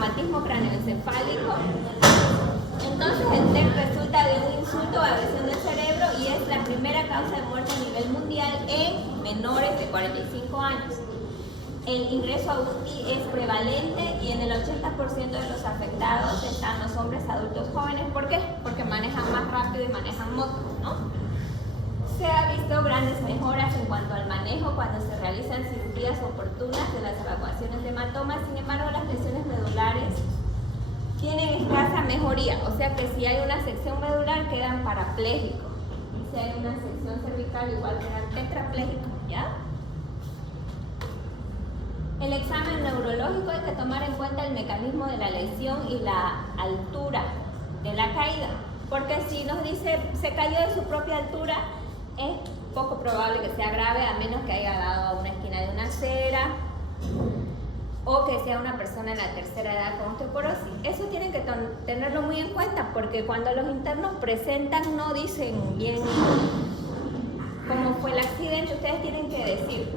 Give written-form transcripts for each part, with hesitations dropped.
traumatismo cráneoencefálico. Entonces el TEC resulta de un insulto o agresión del cerebro y es la primera causa de muerte a nivel mundial en menores de 45 años. El ingreso a UCI es prevalente y en el 80% de los afectados están los hombres adultos jóvenes. ¿Por qué? Porque manejan más rápido y manejan motos, ¿no? Se ha visto grandes mejoras en cuanto al manejo cuando se realizan cirugías oportunas de las evacuaciones de hematomas. Sin embargo, las lesiones medulares tienen escasa mejoría, o sea que si hay una sección medular quedan parapléjicos y si hay una sección cervical igual quedan tetraplégicos, ¿ya? El examen neurológico hay que tomar en cuenta el mecanismo de la lesión y la altura de la caída, porque si nos dice se cayó de su propia altura, es poco probable que sea grave a menos que haya dado a una esquina de una acera o que sea una persona en la tercera edad con osteoporosis. Eso tienen que tenerlo muy en cuenta porque cuando los internos presentan no dicen bien cómo fue el accidente. Ustedes tienen que decir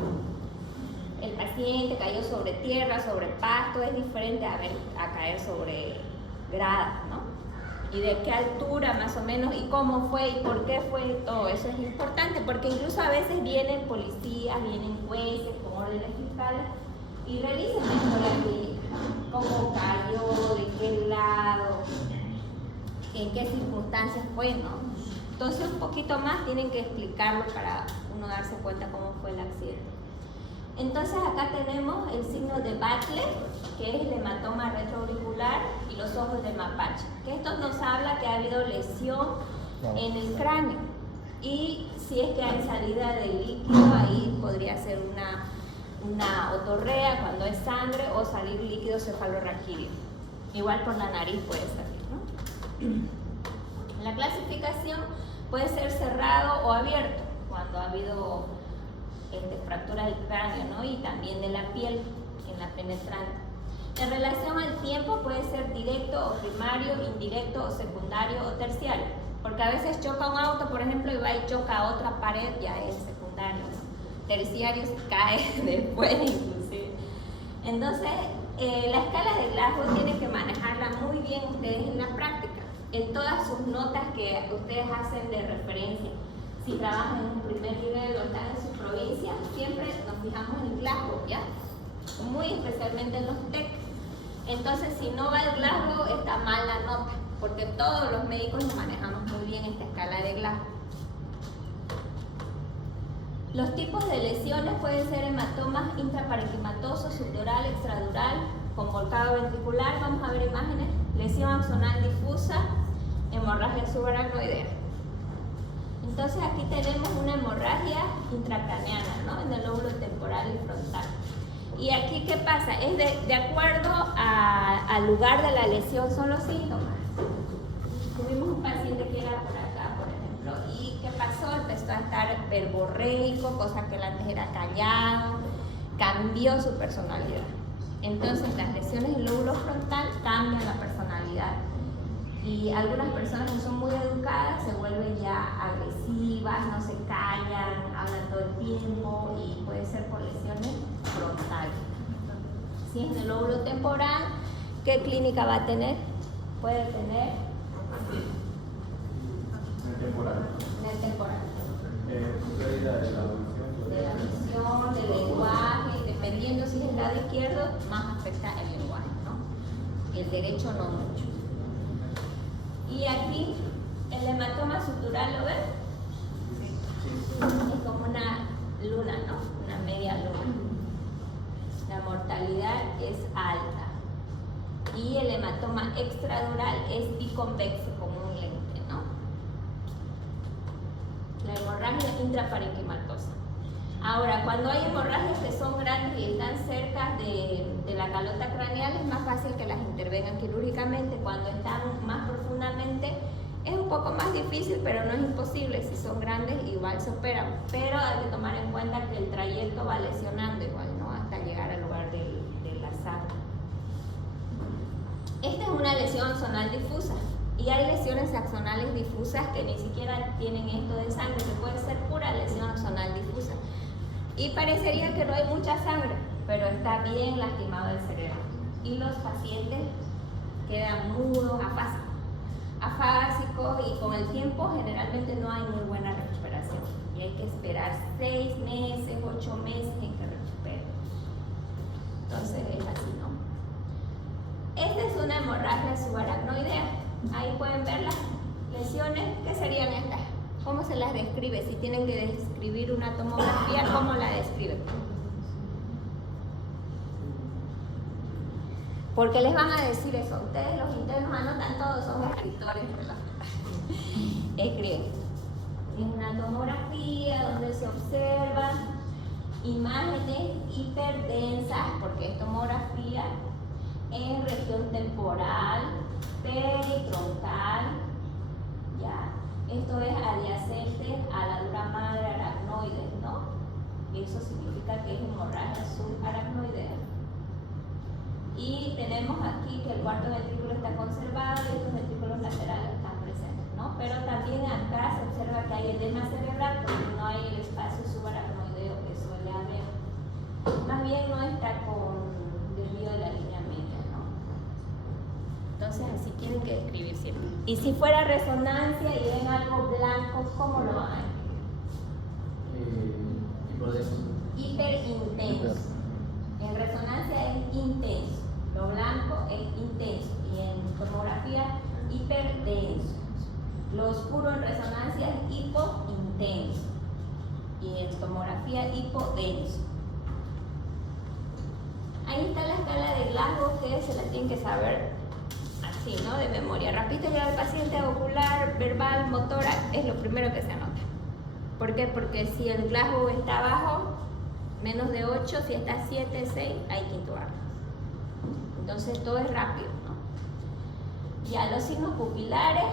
el paciente cayó sobre tierra, sobre pasto, es diferente a caer sobre gradas, ¿no? Y de qué altura más o menos y cómo fue y por qué fue, todo eso es importante porque incluso a veces vienen policías, vienen jueces con órdenes fiscales y revisan la historia clínica, cómo cayó, de qué lado, en qué circunstancias fue, ¿no? Entonces un poquito más tienen que explicarlo para uno darse cuenta cómo fue el accidente. Entonces acá tenemos el signo de Butler, que es el hematoma retroauricular y los ojos de mapache, que esto nos habla que ha habido lesión en el cráneo y si es que hay salida de líquido, ahí podría ser una otorrea cuando es sangre o salir líquido cefalorraquídeo. Igual por la nariz puede salir, ¿no? La clasificación puede ser cerrado o abierto cuando ha habido fractura del cráneo, ¿no? Y también de la piel en la penetrante. En relación al tiempo puede ser directo o primario, indirecto o secundario o terciario, porque a veces choca un auto, por ejemplo, y va y choca a otra pared, ya es secundario, ¿no? Terciario se cae después inclusive. Entonces, la escala de Glasgow tienen que manejarla muy bien ustedes en la práctica, en todas sus notas que ustedes hacen de referencia. Si trabajan en un primer nivel o están en su provincia, siempre nos fijamos en el Glasgow, ¿ya? Muy especialmente en los TEC. Entonces, si no va el Glasgow, está mal la nota, porque todos los médicos nos manejamos muy bien esta escala de Glasgow. Los tipos de lesiones pueden ser hematomas intraparenquimatosos, subdural, extradural, con volcado ventricular, vamos a ver imágenes, lesión axonal difusa, hemorragia subaracnoidea. Entonces aquí tenemos una hemorragia intracraneana, ¿no? En el lóbulo temporal y frontal. Y aquí, ¿qué pasa? Es de acuerdo al lugar de la lesión, son los síntomas. Tuvimos un paciente que era por acá, por ejemplo, y ¿qué pasó? Empezó a estar verborreico, cosa que él antes era callado, cambió su personalidad. Entonces las lesiones del lóbulo frontal cambian la personalidad. Y algunas personas que son muy educadas se vuelven ya agresivas, no se callan, hablan todo el tiempo y puede ser por lesiones frontales. Si es en el lóbulo temporal, ¿qué clínica va a tener? Puede tener en el temporal. En el temporal. Pérdida de la audición. De la visión, del lenguaje, dependiendo si es el lado izquierdo, más afecta el lenguaje, ¿no? Y el derecho no mucho. Y aquí el hematoma subdural, ¿lo ven? Es como una luna, ¿no? Una media luna. La mortalidad es alta. Y el hematoma extradural es biconvexo, como un lente, ¿no? La hemorragia intraparenquimatosa. Ahora, cuando hay hemorragias que son grandes y están cerca de la calota craneal, es más fácil que las intervengan quirúrgicamente. Cuando están más profundamente, es un poco más difícil, pero no es imposible. Si son grandes, igual se operan. Pero hay que tomar en cuenta que el trayecto va lesionando igual, ¿no? Hasta llegar al lugar de la sangre. Esta es una lesión axonal difusa. Y hay lesiones axonales difusas que ni siquiera tienen esto de sangre, que puede ser pura lesión axonal difusa. Y parecería que no hay mucha sangre, pero está bien lastimado el cerebro. y los pacientes quedan mudos, afásicos y con el tiempo generalmente no hay muy buena recuperación y hay que esperar 6 meses, 8 meses en que recupere. Entonces es así, ¿no? Esta es una hemorragia subaracnoidea. Ahí pueden ver las lesiones. ¿Qué serían estas? ¿Cómo se las describe? Si tienen que describir una tomografía, ¿cómo la describen? Porque les van a decir eso. Ustedes los internos anotan todos, son escritores, ¿verdad? Escriben. Es una tomografía donde se observan imágenes hiperdensas, porque es tomografía en región temporal, peritroncal, ya. Esto es adyacente a la dura madre aracnoide, ¿no? Eso significa que es hemorragia subaracnoidea. Y tenemos aquí que el cuarto ventrículo está conservado y estos ventrículos laterales están presentes, ¿no? Pero también acá se observa que hay edema cerebral porque no hay el espacio subaracnoideo que suele haber. Más bien no está con desvío de la línea media, ¿no? Entonces así tienen que describir siempre. Y si fuera resonancia y ven algo blanco, ¿cómo lo van a escribir? Hiperintenso. En resonancia es intenso, lo blanco es intenso y en tomografía hiperdenso. Lo oscuro en resonancia es hipointenso y en tomografía hipodenso. Ahí está la escala de Glasgow que se la tienen que saber así, ¿no? De memoria. Rapidito ya el paciente ocular, verbal, motora es lo primero que se anota. ¿Por qué? Porque si el Glasgow está abajo, menos de 8, si está 7, 6, hay que intubarlo. Entonces todo es rápido, ¿no? Ya los signos pupilares,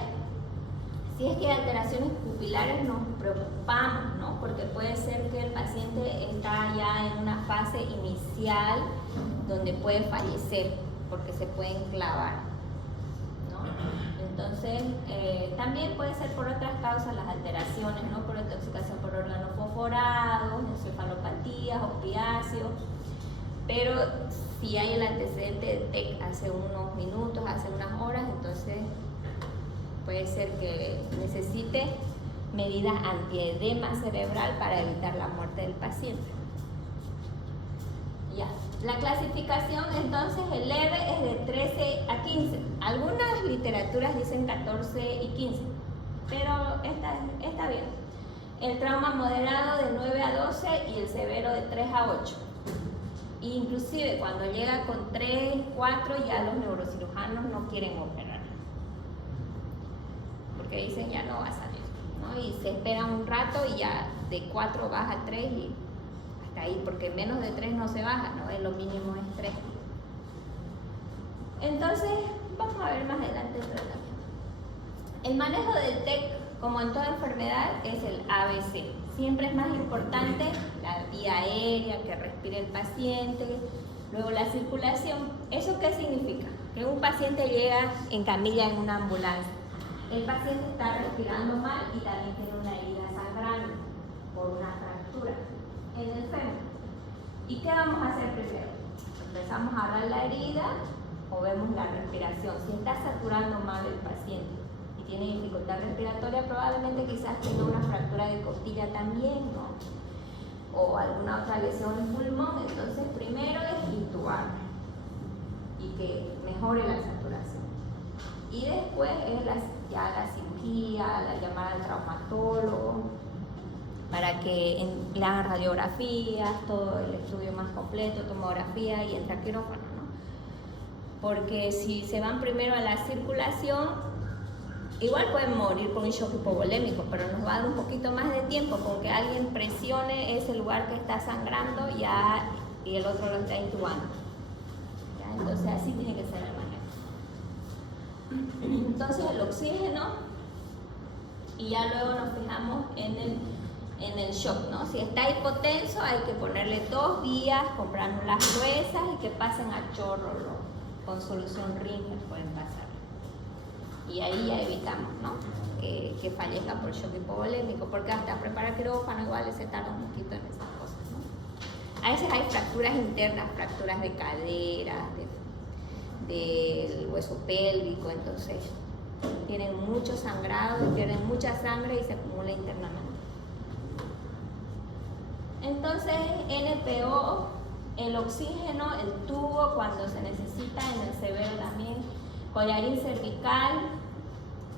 si es que hay alteraciones pupilares nos preocupamos, ¿no? Porque puede ser que el paciente está ya en una fase inicial donde puede fallecer porque se pueden clavar, ¿no? Entonces también puede ser por otras causas las alteraciones, ¿no? Por intoxicación por órganos fosforados, encefalopatías, opiáceos, pero si hay el antecedente de TEC hace unos minutos, hace unas horas, entonces puede ser que necesite medidas antiedema cerebral para evitar la muerte del paciente. Ya. La clasificación entonces el leve es de 13 a 15. Algunas literaturas dicen 14 y 15, pero está bien. El trauma moderado de 9 a 12 y el severo de 3 a 8. Inclusive cuando llega con 3, 4 ya los neurocirujanos no quieren operar. Porque dicen ya no va a salir, ¿no? Y se esperan un rato y ya de 4 baja a 3 y hasta ahí, porque menos de 3 no se baja, ¿no? Lo mínimo es 3. Entonces, vamos a ver más adelante el tratamiento. El manejo del TEC, como en toda enfermedad, es el ABC. Siempre es más importante la vía aérea, que respire el paciente, luego la circulación. ¿Eso qué significa? Que un paciente llega en camilla en una ambulancia. El paciente está respirando mal y también tiene una herida sangrante por una fractura en el fémur. ¿Y qué vamos a hacer primero? Empezamos a agarrar la herida o vemos la respiración. Si está saturando mal el paciente y tiene dificultad respiratoria, probablemente quizás tenga una fractura de costilla también, ¿no? O alguna otra lesión en pulmón. Entonces primero es intubar y que mejore la saturación. Y después es ya la cirugía, la llamada al traumatólogo, para que le hagan radiografías, todo el estudio más completo, tomografía y entra a quirófano, ¿no? Porque si se van primero a la circulación, igual pueden morir con un shock hipovolémico, pero nos va a dar un poquito más de tiempo con que alguien presione ese lugar que está sangrando ya, y el otro lo está intubando. ¿Ya? Entonces así tiene que ser el manejo. Entonces el oxígeno, y ya luego nos fijamos en el shock, ¿no? Si está hipotenso hay que ponerle 2 vías, comprárnoslas gruesas y que pasen a chorro, ¿no? Con solución Ringer pueden pasar. Y ahí ya evitamos, ¿no? Que fallezca por shock hipovolémico, porque hasta preparar quirófano igual se tarda un poquito en esas cosas, ¿no? A veces hay fracturas internas, fracturas de cadera, del hueso pélvico, entonces tienen mucho sangrado, pierden mucha sangre y se acumula internamente. Entonces, NPO, el oxígeno, el tubo cuando se necesita, en el severo también, collarín cervical,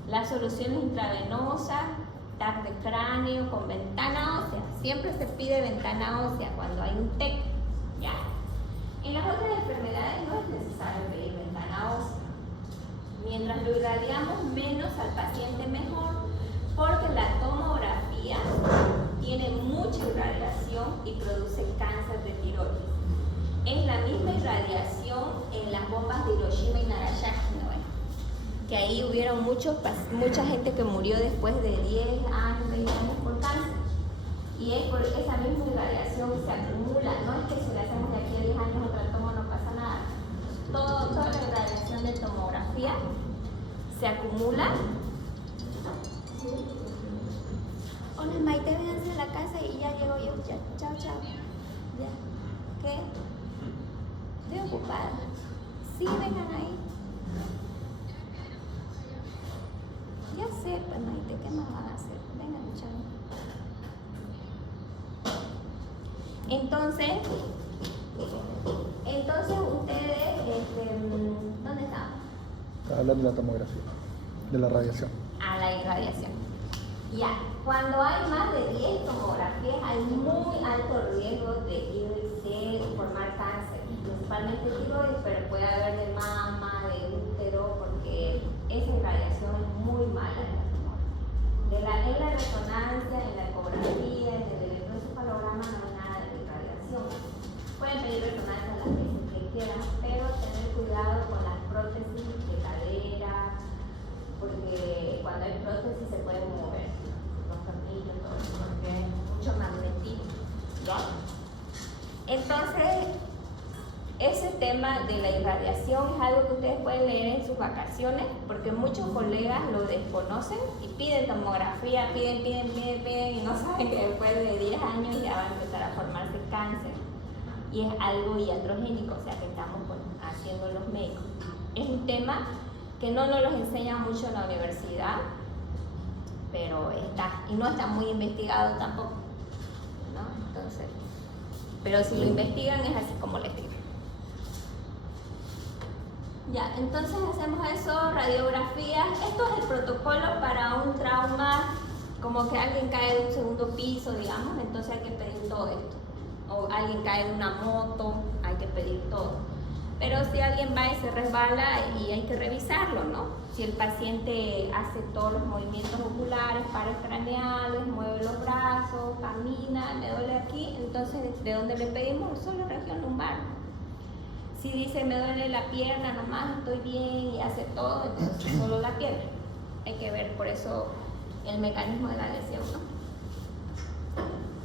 las soluciones intravenosas, TAC de cráneo con ventana ósea. Siempre se pide ventana ósea cuando hay un TEC. ¿Ya? En las otras enfermedades no es necesario pedir ventana ósea. Mientras lo irradiamos menos al paciente mejor, porque la tomografía tiene mucha irradiación y produce cáncer de tiroides. Es la misma irradiación en las bombas de Hiroshima y Nagasaki, ¿no? Que ahí hubieron mucha gente que murió después de 10 años, 20 años por cáncer. Y es por esa misma irradiación se acumula. No es que si le hacemos de aquí a 10 años otra toma no pasa nada. Toda la irradiación de tomografía se acumula. Hola Maite, vénganse a la casa y ya llego yo. Ya, chao, chao. Ya. ¿Qué? Estoy ocupada. Sí, vengan ahí. Ya sé, pues Maite, ¿qué más van a hacer? Vengan, chao. Entonces ustedes, ¿dónde están? Hablando de la tomografía, de la radiación. A la irradiación. Ya, cuando hay más de 10 tomografías hay muy alto riesgo de IRC, formar cáncer, principalmente tiroides, pero puede haber de mama, de útero, porque esa irradiación es muy mala en la tomografía. En la resonancia, en la ecografía, en el electroencefalograma no hay nada de irradiación. Pueden pedir resonancia las veces que quieran, pero tener cuidado con las prótesis de cadera, porque cuando hay prótesis se pueden mover los tornillos, todo eso, porque hay mucho magnetismo. ¿Ya? Entonces, ese tema de la irradiación es algo que ustedes pueden leer en sus vacaciones, porque muchos colegas lo desconocen y piden tomografía, piden y no saben que después de 10 años ya va a empezar a formarse cáncer. Y es algo iatrogénico, o sea que estamos haciendo los médicos. Es un tema que no nos los enseñan mucho en la universidad, pero está, y no está muy investigado tampoco, ¿no? Entonces, pero si lo investigan es así como les digo. Ya, entonces hacemos eso, radiografías. Esto es el protocolo para un trauma, como que alguien cae de un segundo piso, digamos, entonces hay que pedir todo esto. O alguien cae de una moto, hay que pedir todo. Pero si alguien va y se resbala y hay que revisarlo, ¿no? Si el paciente hace todos los movimientos oculares, pares craneales, mueve los brazos, camina, me duele aquí, entonces ¿de dónde le pedimos? Solo región lumbar. Si dice me duele la pierna nomás, estoy bien y hace todo, entonces solo la pierna. Hay que ver por eso el mecanismo de la lesión, ¿no?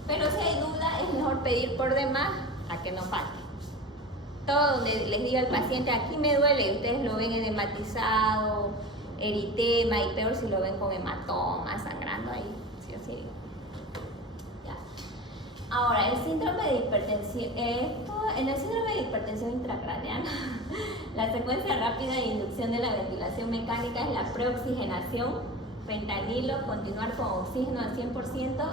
Pero si hay duda, es mejor pedir por demás a que no falte. Todo donde les diga al paciente, aquí me duele, y ustedes lo ven edematizado, eritema, y peor si lo ven con hematoma, sangrando ahí, sí o sí. Ya. Ahora, el síndrome de hipertensión, en el síndrome de hipertensión intracraneana, la secuencia rápida de inducción de la ventilación mecánica es la preoxigenación, fentanilo, continuar con oxígeno al 100%,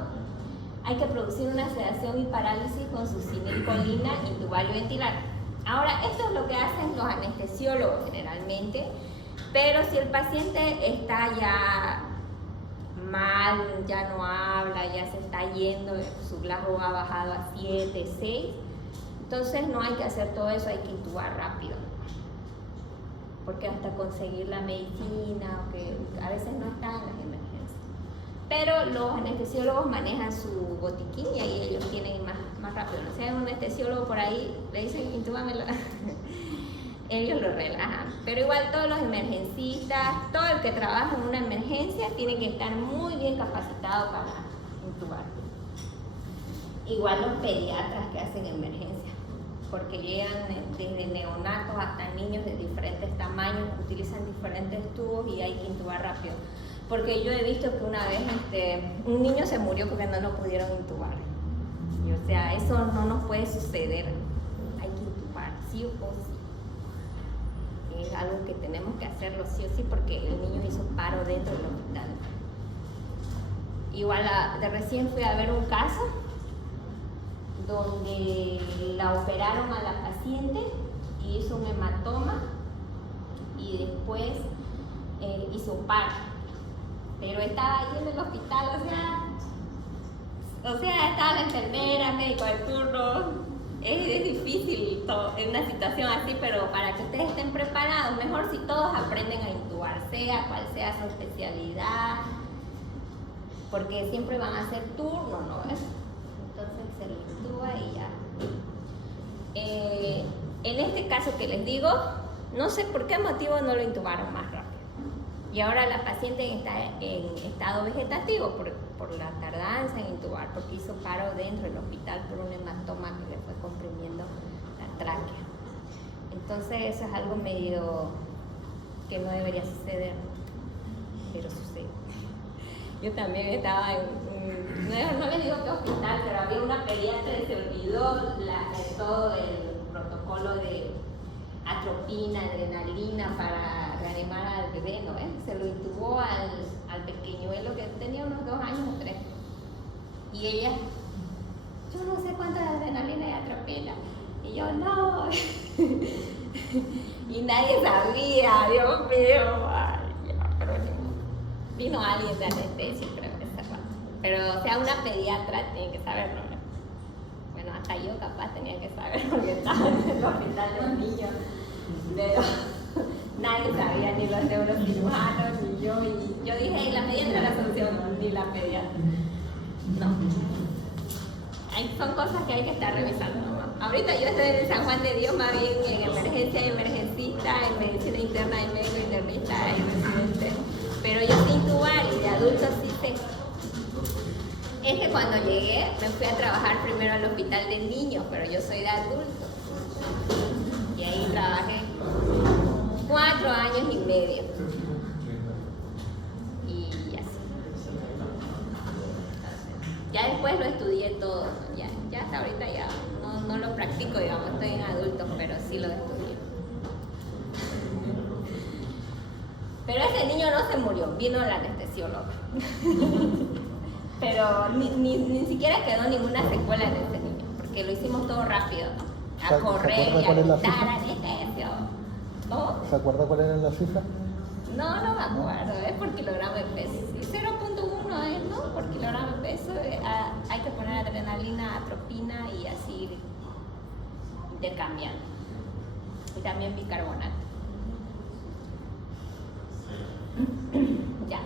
hay que producir una sedación y parálisis con succinilcolina, intubar y ventilar. Ahora, esto es lo que hacen los anestesiólogos generalmente, pero si el paciente está ya mal, ya no habla, ya se está yendo, su Glasgow ha bajado a 7, 6, entonces no hay que hacer todo eso, hay que intubar rápido. Porque hasta conseguir la medicina, que a veces no está en las emergencias. Pero los anestesiólogos manejan su botiquín y ahí ellos tienen más rápido. No sé, si hay un anestesiólogo por ahí, le dicen, intúbamelo. Ellos lo relajan. Pero igual todos los emergencistas, todo el que trabaja en una emergencia tiene que estar muy bien capacitado para intubar. Igual los pediatras que hacen emergencia, porque llegan desde neonatos hasta niños de diferentes tamaños, utilizan diferentes tubos y hay que intubar rápido. Porque yo he visto que una vez un niño se murió porque no lo pudieron intubar. Y, o sea, eso no nos puede suceder. Hay que intubar, sí o sí. Es algo que tenemos que hacerlo sí o sí porque el niño hizo paro dentro del hospital. Igual de recién fui a ver un caso donde la operaron a la paciente y hizo un hematoma y después hizo paro, pero estaba ahí en el hospital, o sea estaba la enfermera, médico de turno. Es difícil en una situación así, pero para que ustedes estén preparados, mejor si todos aprenden a intubar, sea cual sea su especialidad, porque siempre van a hacer turno, ¿no? Entonces se lo intuba y ya. En este caso que les digo, no sé por qué motivo no lo intubaron más rápido. Y ahora la paciente está en estado vegetativo por la tardanza en intubar, porque hizo paro dentro del hospital por un hematoma que le fue comprimiendo la tráquea. Entonces eso es algo medio que no debería suceder, pero sucede. Yo también estaba no les digo qué hospital, pero había una pediatra que se olvidó todo el protocolo de atropina, adrenalina para reanimar al bebé, ¿no? Se lo intubó al pequeñuelo que tenía unos 2 años o 3. Y ella, yo no sé cuánta adrenalina y atropina. Y yo, no. Y nadie sabía, Dios mío. Ay, ya, pero vino alguien de anestesia, creo que ese rato. Pero, o sea, una pediatra tiene que saberlo, ¿no? Bueno, hasta yo capaz tenía que saber porque estaba en el hospital del niño. Pero nadie sabía, ni los neurocirujanos, ni yo. Y yo dije, la pediatra es la solución, ni la pediatra. No. Son cosas que hay que estar revisando, ¿no? Ahorita yo estoy en San Juan de Dios, más bien en emergencia y emergencista, en medicina interna y médico internista y residente. Pero yo sé intubar y de adultos sí sé. Es que cuando llegué me fui a trabajar primero al hospital de niños, pero yo soy de adultos. Y ahí trabajé 4 años y medio. Y así. Ya después lo estudié todo. Ya hasta ahorita ya no lo practico, digamos, estoy en adultos, pero sí lo estudié. Pero ese niño no se murió, vino la anestesióloga. Pero ni siquiera quedó ninguna secuela en ese niño, porque lo hicimos todo rápido, ¿no? A correr y a gritar anestesio. ¿Cómo? ¿Se acuerda cuál era la cifra? No me acuerdo, es por kilogramo de peso. 0.1 es, ¿no? Por kilogramo de peso. Hay que poner adrenalina, atropina y así intercambiando. Y también bicarbonato. Ya.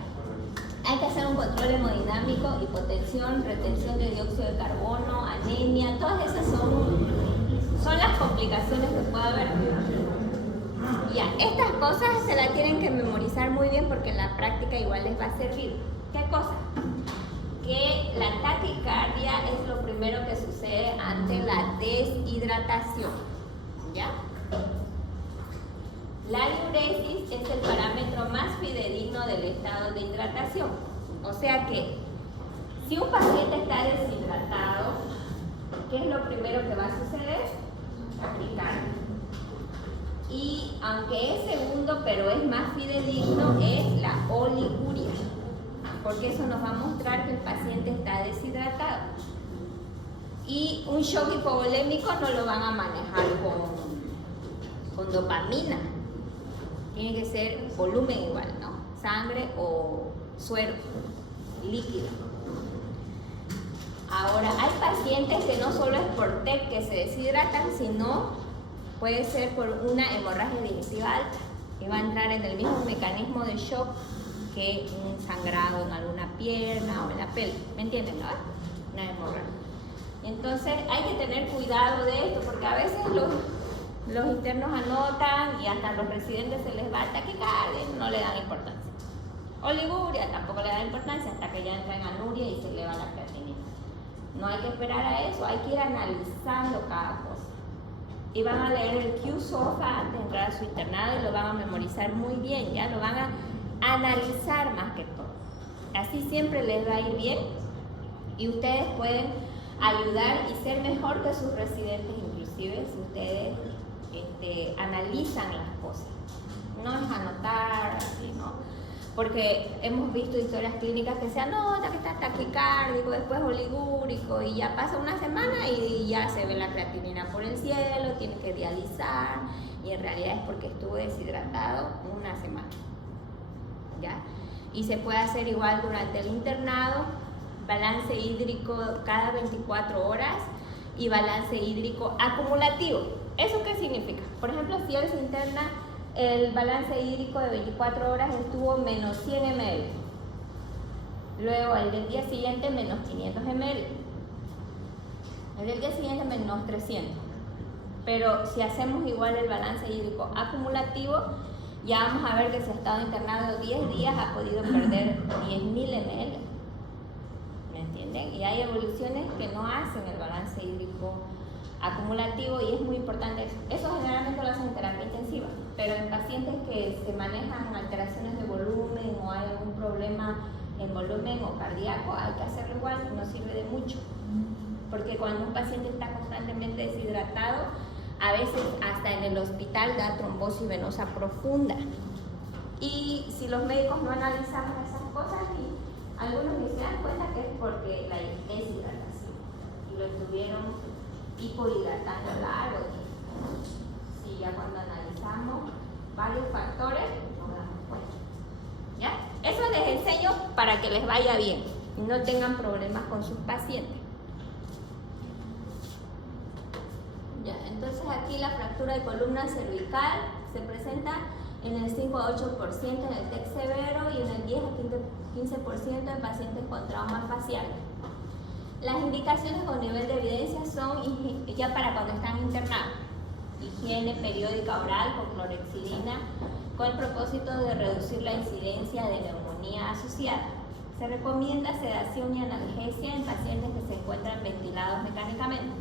Hay que hacer un control hemodinámico, hipotensión, retención de dióxido de carbono, anemia, todas esas son las complicaciones que puede haber. Ya, estas cosas se las tienen que memorizar muy bien porque en la práctica igual les va a servir. ¿Qué cosa? Que la taquicardia es lo primero que sucede ante la deshidratación. ¿Ya? La diuresis es el parámetro más fidedigno del estado de hidratación. O sea que si un paciente está deshidratado, ¿qué es lo primero que va a suceder? Taquicardia. Y aunque es segundo, pero es más fidedigno, es la oliguria, porque eso nos va a mostrar que el paciente está deshidratado. Y un shock hipovolémico no lo van a manejar con dopamina. Tiene que ser volumen igual, ¿no? Sangre o suero, líquido. Ahora, hay pacientes que no solo es por TEC que se deshidratan, sino puede ser por una hemorragia digestiva alta, que va a entrar en el mismo mecanismo de shock que un sangrado en alguna pierna o en la pelvis. ¿Me entienden, no? Una hemorragia. Entonces hay que tener cuidado de esto, porque a veces los internos anotan y hasta los residentes se les va el taquicardia y no le dan importancia. Oliguria tampoco le dan importancia hasta que ya entra en anuria y se eleva la creatinina. No hay que esperar a eso, hay que ir analizando cada cosa. Y van a leer el Q-SOFA antes de entrar a su internado y lo van a memorizar muy bien, ya lo van a analizar más que todo. Así siempre les va a ir bien y ustedes pueden ayudar y ser mejor que sus residentes, inclusive si ustedes analizan las cosas. porque hemos visto historias clínicas que se anota que está taquicárdico, después oligúrico, y ya pasa una semana y ya se ve la creatinina por el cielo, tiene que dializar, y en realidad es porque estuvo deshidratado una semana, ¿ya? Y se puede hacer igual durante el internado, balance hídrico cada 24 horas y balance hídrico acumulativo. ¿Eso qué significa? Por ejemplo, si él se interna, el balance hídrico de 24 horas estuvo menos 100 ml. Luego el del día siguiente menos 500 ml. El del día siguiente menos 300. Pero si hacemos igual el balance hídrico acumulativo, ya vamos a ver que si ha estado internado 10 días ha podido perder 10.000 ml. ¿Me entienden? Y hay evoluciones que no hacen el balance hídrico acumulativo y es muy importante eso. Eso generalmente lo hacen en terapia intensiva, pero en pacientes que se manejan alteraciones de volumen o hay algún problema en volumen o cardíaco, hay que hacerlo igual, no sirve de mucho. Porque cuando un paciente está constantemente deshidratado, a veces hasta en el hospital da trombosis venosa profunda. Y si los médicos no analizamos esas cosas, y algunos ni se dan cuenta que es porque la deshidratación y lo estuvieron hipohidratando largo tiempo. Sí, ya cuando analizamos varios factores nos damos cuenta. ¿Ya? Eso les enseño para que les vaya bien y no tengan problemas con sus pacientes. Ya, entonces aquí la fractura de columna cervical se presenta en el 5 a 8% en el TEC severo y en el 10 a 15% en pacientes con trauma facial. Las indicaciones con nivel de evidencia son ya para cuando están internados: higiene periódica oral con clorexidina con el propósito de reducir la incidencia de neumonía asociada. Se recomienda sedación y analgesia en pacientes que se encuentran ventilados mecánicamente,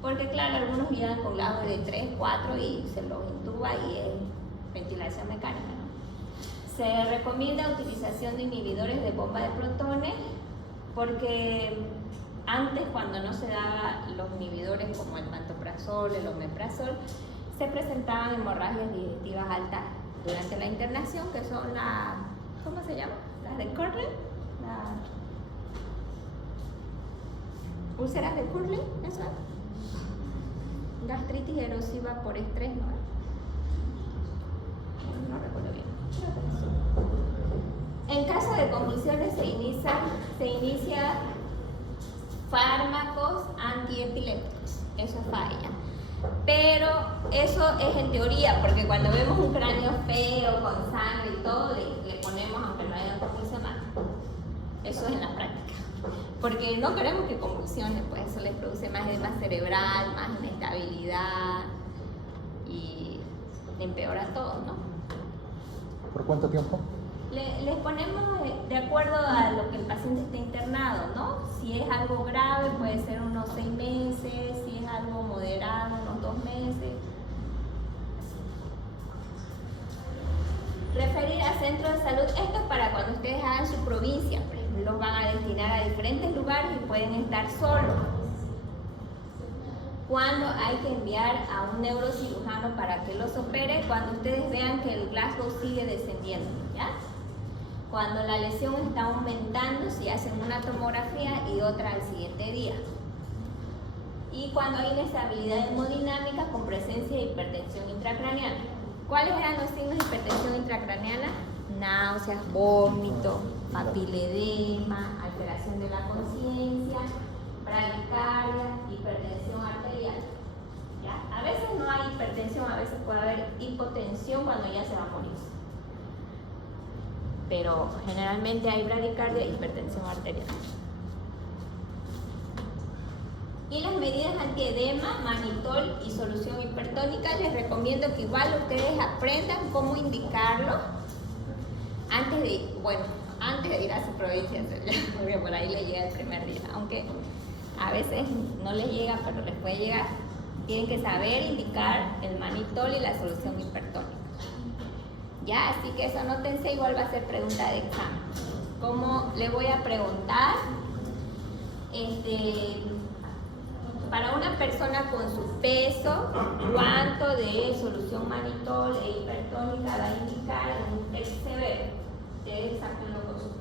porque claro, algunos llegan con grados de 3, 4 y se los intuba y es ventilación mecánica, ¿no? Se recomienda utilización de inhibidores de bomba de protones, porque antes, cuando no se daban los inhibidores como el pantoprazol, el omeprazol, se presentaban hemorragias digestivas altas durante la internación, que son las, ¿cómo se llama? Las de Curley, las úlceras de Curley, eso es. Gastritis erosiva por estrés, ¿no? No recuerdo bien. En caso de convulsiones se inicia fármacos antiepilépticos, eso falla. Pero eso es en teoría, porque cuando vemos un cráneo feo, con sangre y todo, le ponemos, aunque no haya convulsionar. Eso es en la práctica. Porque no queremos que convulsione, pues eso les produce más edema cerebral, más inestabilidad y empeora todo, ¿no? ¿Por cuánto tiempo? Les ponemos de acuerdo a lo que el paciente esté internado, ¿no? Si es algo grave puede ser unos 6 meses, si es algo moderado unos 2 meses. Referir a centros de salud, esto es para cuando ustedes hagan su provincia, por ejemplo, los van a destinar a diferentes lugares y pueden estar solos. Cuando hay que enviar a un neurocirujano para que los opere, cuando ustedes vean que el Glasgow sigue descendiendo, ¿ya? Cuando la lesión está aumentando, si hacen una tomografía y otra al siguiente día. Y cuando hay inestabilidad hemodinámica con presencia de hipertensión intracraneana. ¿Cuáles eran los signos de hipertensión intracraneana? Náuseas, vómito, papiledema, alteración de la conciencia, bradicardia, hipertensión arterial. ¿Ya? A veces no hay hipertensión, a veces puede haber hipotensión cuando ya se va a morir. Pero generalmente hay bradicardia y hipertensión arterial. Y las medidas antiedema, manitol y solución hipertónica, les recomiendo que igual ustedes aprendan cómo indicarlo antes de ir a su provincia, porque por ahí les llega el primer día, aunque a veces no les llega, pero les puede llegar. Tienen que saber indicar el manitol y la solución hipertónica. Ya, así que eso anótense, igual va a ser pregunta de examen. ¿Cómo le voy a preguntar? Para una persona con su peso, ¿cuánto de solución manitol e hipertónica va a indicar en un TEC severo? Ustedes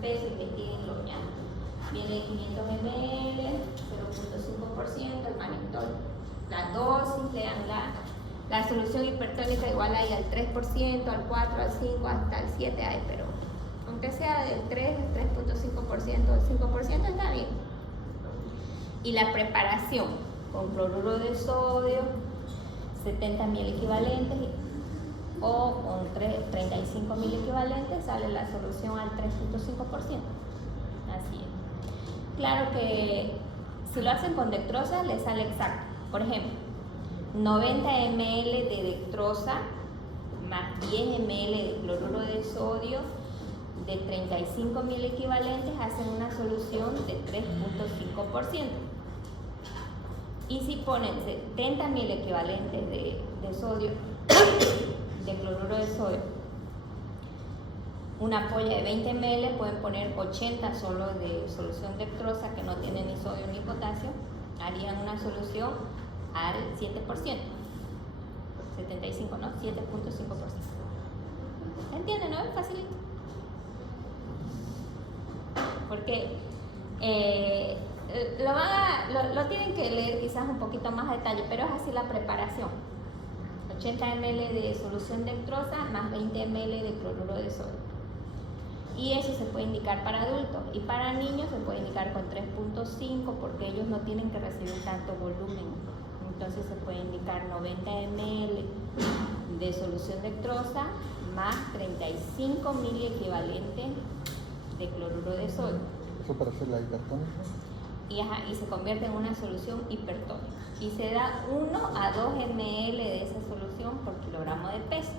peso, investiguenlo ya. Viene 500 ml, 0.5%, el manitol. La dosis, la solución hipertónica igual hay al 3%, al 4%, al 5%, hasta el 7% hay, pero aunque sea del 3, el 3.5%, el 5% está bien. Y la preparación con cloruro de sodio, 70.000 equivalentes, o con 35.000 equivalentes sale la solución al 3.5%. Así es. Claro que si lo hacen con dextrosa les sale exacto. Por ejemplo, 90 ml de dextrosa más 10 ml de cloruro de sodio de 35.000 equivalentes hacen una solución de 3.5%. Y si ponen 70.000 equivalentes de sodio, de cloruro de sodio, una ampolla de 20 ml, pueden poner 80 solo de solución dextrosa que no tiene ni sodio ni potasio, harían una solución al 7%, 75, ¿no? 7.5%. ¿Entienden, no? Es facilito. Porque lo tienen que leer quizás un poquito más a detalle, pero es así la preparación. 80 ml de solución dextrosa más 20 ml de cloruro de sodio. Y eso se puede indicar para adultos. Y para niños se puede indicar con 3.5 porque ellos no tienen que recibir tanto volumen. Entonces se puede indicar 90 ml de solución dextrosa más 35.000 equivalentes de cloruro de sodio. Eso para hacer la hipertónica. Y se convierte en una solución hipertónica. Y se da 1 a 2 ml de esa solución por kilogramo de peso.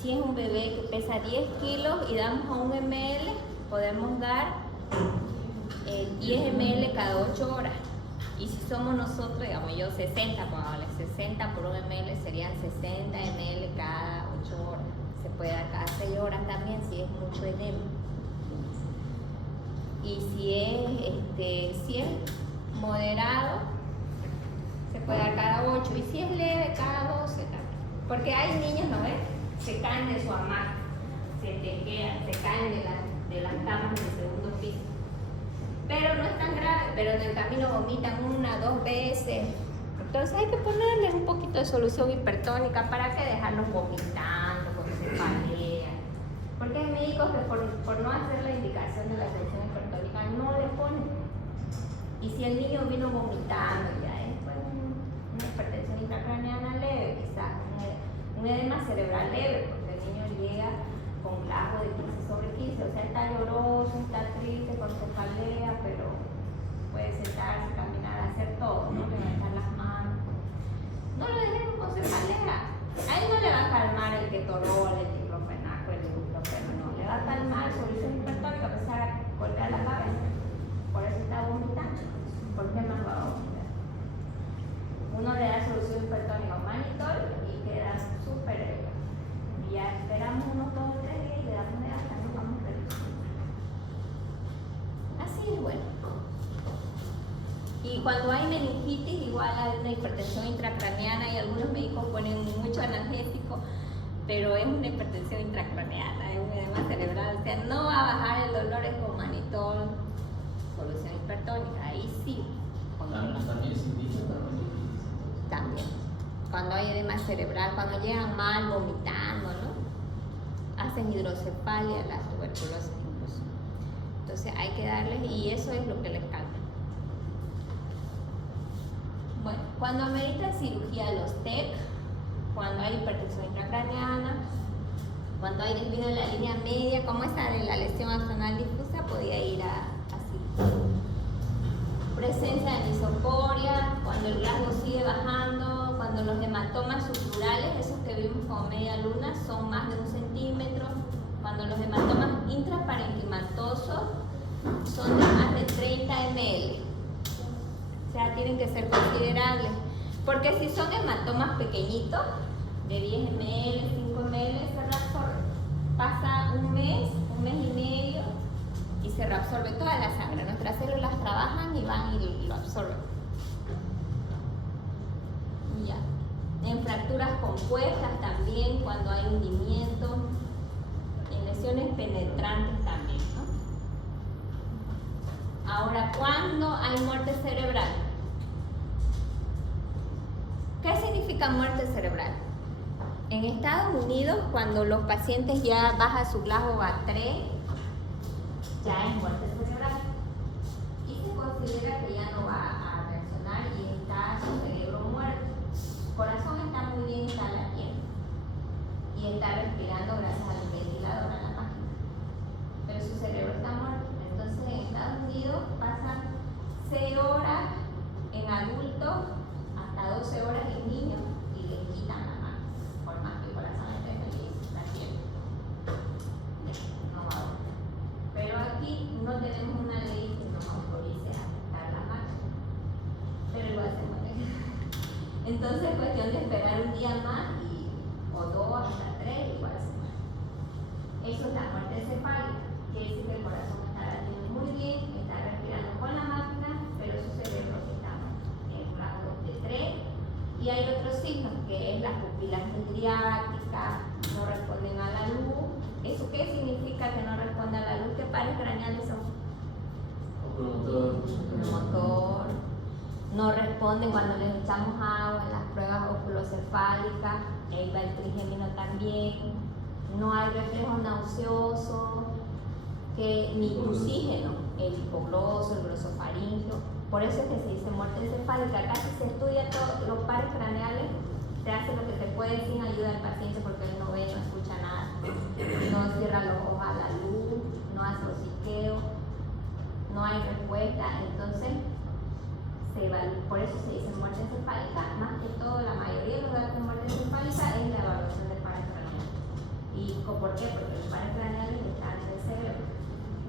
Si es un bebé que pesa 10 kilos y damos a 1 ml, podemos dar 10 ml cada 8 horas. Y si somos nosotros, digamos yo 60, pongámosle 60 por 1 ml serían 60 ml cada 8 horas. Se puede dar cada 6 horas también si es mucho edema. Y si es moderado, se puede dar cada 8. Y si es leve, cada 12 también. Porque hay niños, ¿no ves? Se caen de su hamaca, se caen de las camas del segundo piso. Pero no es tan grave, pero en el camino vomitan 1 o 2 veces. Entonces hay que ponerles un poquito de solución hipertónica para que dejarlos vomitando, con cefalea. Porque hay médicos que por no hacer la indicación de la solución hipertónica no le ponen. Y si el niño vino vomitando, ya es una hipertensión intracraneana leve, quizás un edema cerebral leve, porque el niño llega con glajo de 15/15, o sea, está lloroso, está triste, con cefalea, pero puede sentarse, caminar, hacer todo, ¿no? Levantar las manos. No lo dejemos con cefalea. A él no le va a calmar el ketorol, el diclofenaco, el ibuprofeno, no. Le va a calmar solución hipertónica, pues a golpear la cabeza. Por eso está vomitando. ¿Por qué más va a vomitar? Uno le da solución hipertónica a un manitol y queda súper. Y ya esperamos unos 2 o 3 días y le damos de alta, nos vamos reduciendo. Así es bueno. Y cuando hay meningitis, igual hay una hipertensión intracraneana y algunos médicos ponen mucho analgésico, pero es una hipertensión intracraneana, es un edema cerebral, o sea, no va a bajar el dolor es con manitol, solución hipertónica, ahí sí. También se indica También. Cuando hay edema cerebral, cuando llegan mal, vomitando, ¿no? Hacen hidrocefalia, la tuberculosis incluso. Entonces hay que darles, y eso es lo que les calma. Bueno, cuando amerita cirugía los TEC, cuando hay hipertensión intracraneana, cuando hay desvío en la línea media, como esta de la lesión axonal difusa, podía ir así. Presencia de misoporia, cuando el glasgo sigue bajando, cuando los hematomas subdurales, esos que vimos como media luna, son más de 1 centímetro, cuando los hematomas intraparenquimatosos son de más de 30 ml. O sea, tienen que ser considerables. Porque si son hematomas pequeñitos, de 10 ml, 5 ml, se reabsorbe. Pasa un mes y medio, y se reabsorbe toda la sangre. Nuestras células trabajan y van y lo absorben. Ya. En fracturas compuestas también, cuando hay hundimiento. En lesiones penetrantes también, ¿no? Ahora, ¿cuándo hay muerte cerebral? ¿Qué significa muerte cerebral? En Estados Unidos, cuando los pacientes ya bajan su Glasgow a 3, ya es muerte cerebral. Y se considera que ya no va a reaccionar y está su cerebro muerto. El corazón está muy bien, está latiendo y está respirando gracias al ventilador a la máquina. Pero su cerebro está muerto. Entonces en Estados Unidos pasan 6 horas en adultos hasta 12 horas en niños y les quitan la mano. Por más que el corazón esté feliz, latiendo. No va a volver. Pero aquí no tenemos una ley que nos autorice a quitar la mano. Pero igual se muere. Entonces es cuestión de esperar un día más o 2 hasta 3, igual se muere. Eso es la muerte encefálica. Quiere decir que el corazón está latiendo muy bien, está respirando con la máquina, pero su cerebro está en grado de 3. Y hay otros signos, que es las pupilas midriáticas, no responden a la luz. ¿Eso qué significa que no responde a la luz? ¿Qué pares craneales son? Motor. No responden cuando les echamos agua en las pruebas oculocefálicas, el trigémino también. No hay reflejo nauseoso, ni oxígeno, el hipogloso, el glosofaringeo. Por eso es que se dice muerte encefálica. Acá si se estudia todos los pares craneales, te hace lo que te puede sin ayuda al paciente porque él no ve, no escucha nada, no cierra los ojos a la luz, no hace hociqueo, no hay respuesta. Entonces, por eso se dice muerte encefálica. Más que todo, la mayoría de los datos de muerte encefálica es la evaluación de pares craneales. ¿Y por qué? Porque los pares craneales están en el cerebro,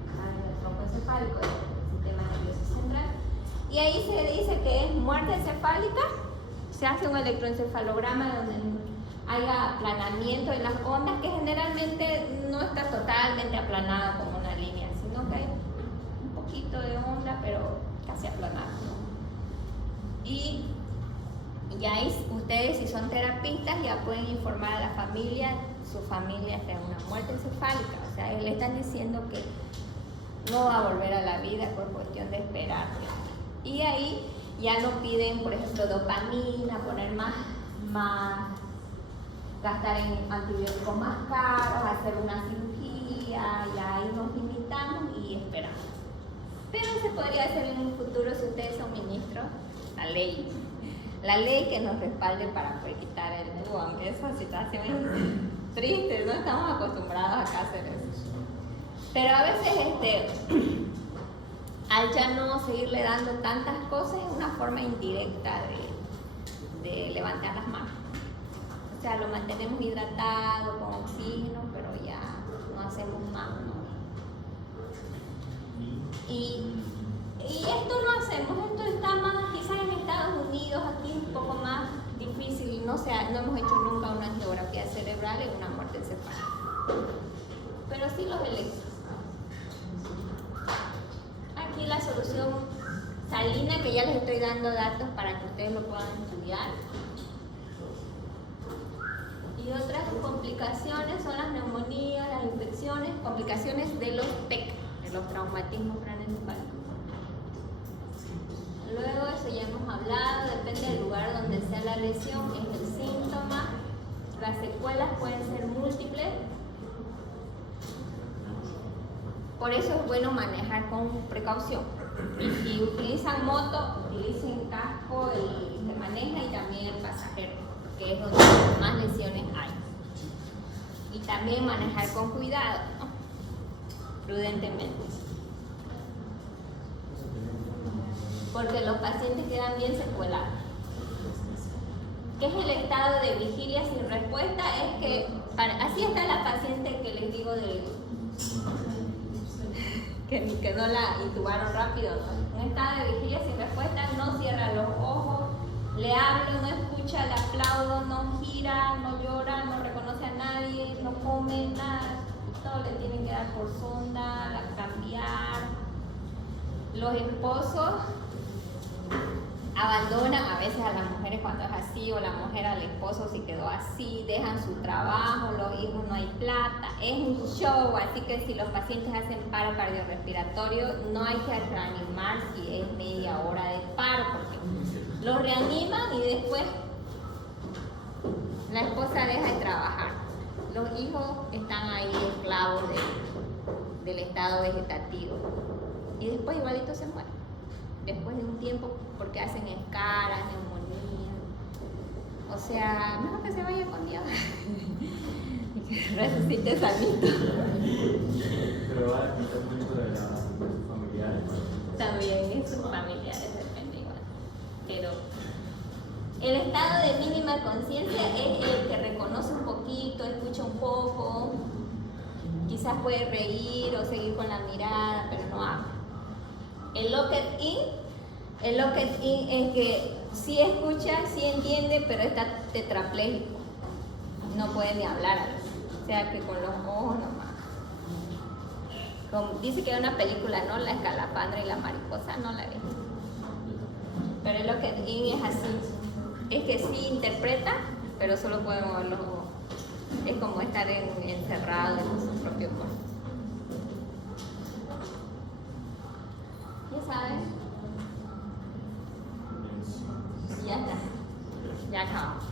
están en el tronco encefálico del sistema nervioso central. Y ahí se dice que es muerte encefálica. Se hace un electroencefalograma donde haya aplanamiento de las ondas, que generalmente no está totalmente aplanado como una línea, sino que hay un poquito de onda, pero casi aplanado, ¿no? Y ya ustedes, si son terapistas, ya pueden informar a la familia, su familia está en una muerte encefálica. O sea, le están diciendo que no va a volver a la vida por cuestión de esperar. Y ahí ya no piden, por ejemplo, dopamina, poner más gastar en antibióticos más caros, hacer una cirugía, ya ahí nos limitamos y esperamos. Pero se podría hacer en un futuro si ustedes son ministros, la ley que nos respalde para poder quitar el tubo, aunque esa situación es triste, no estamos acostumbrados acá a hacer eso. Pero a veces al ya no seguirle dando tantas cosas es una forma indirecta de levantar las manos. O sea, lo mantenemos hidratado con oxígeno, pero ya no hacemos más, ¿no? Y esto no hacemos, esto está más, quizás en Estados Unidos, aquí es un poco más difícil, no hemos hecho nunca una angiografía cerebral en una muerte encefálica, pero sí los electros. Aquí la solución salina, que ya les estoy dando datos para que ustedes lo puedan estudiar. Y otras complicaciones son las neumonías, las infecciones, complicaciones de los TEC, de los traumatismos craneoencefálicos. Luego, eso ya hemos hablado, depende del lugar donde sea la lesión, es el síntoma. Las secuelas pueden ser múltiples. Por eso es bueno manejar con precaución. Y si utilizan moto, utilicen casco, el que maneja y también el pasajero, que es donde más lesiones hay. Y también manejar con cuidado, ¿no? Prudentemente. Porque los pacientes quedan bien secuelados. ¿Qué es el estado de vigilia sin respuesta? Es que, así está la paciente que les digo que no la intubaron rápido, ¿no? En estado de vigilia sin respuesta, no cierra los ojos, le hablo, no escucha, le aplaudo, no gira, no llora, no reconoce a nadie, no come nada, todo le tienen que dar por sonda, cambiar. Los esposos abandonan a veces a las mujeres cuando es así, o la mujer al esposo si quedó así, dejan su trabajo, los hijos no hay plata, es un show, así que si los pacientes hacen paro cardiorrespiratorio, no hay que reanimar si es media hora de paro, porque los reaniman y después la esposa deja de trabajar, los hijos están ahí esclavos del estado vegetativo y después igualito se mueren. Después de un tiempo, porque hacen escaras, neumonía. O sea, mejor que se vaya con Dios. Y que resucite sanito. Pero va a depender mucho de las familiares. También sus familiares depende igual. Pero el estado de mínima conciencia es el que reconoce un poquito, escucha un poco, quizás puede reír o seguir con la mirada, pero no habla. El locked-in es que sí escucha, sí entiende, pero está tetrapléjico. No puede ni hablar. O sea que con los ojos nomás. Dice que hay una película, ¿no? La escalafandra y la mariposa, no la vi. Pero el locked-in es así. Es que sí interpreta, pero solo puede mover los ojos. Es como estar encerrado en su propio cuerpo. ¿Ya saben? Ya está. Ya acabamos.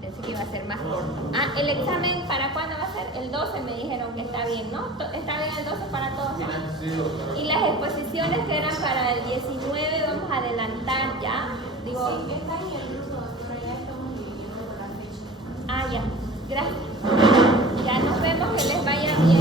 Pensé que iba a ser más corto. Ah, el examen, ¿para cuándo va a ser? El 12 me dijeron que está bien, ¿no? Está bien el 12 para todos, ¿no? Y las exposiciones que eran para el 19 vamos a adelantar ya. Digo, Sí, está en el grupo, pero ya estamos dividiendo la fecha. ah, ya. Gracias.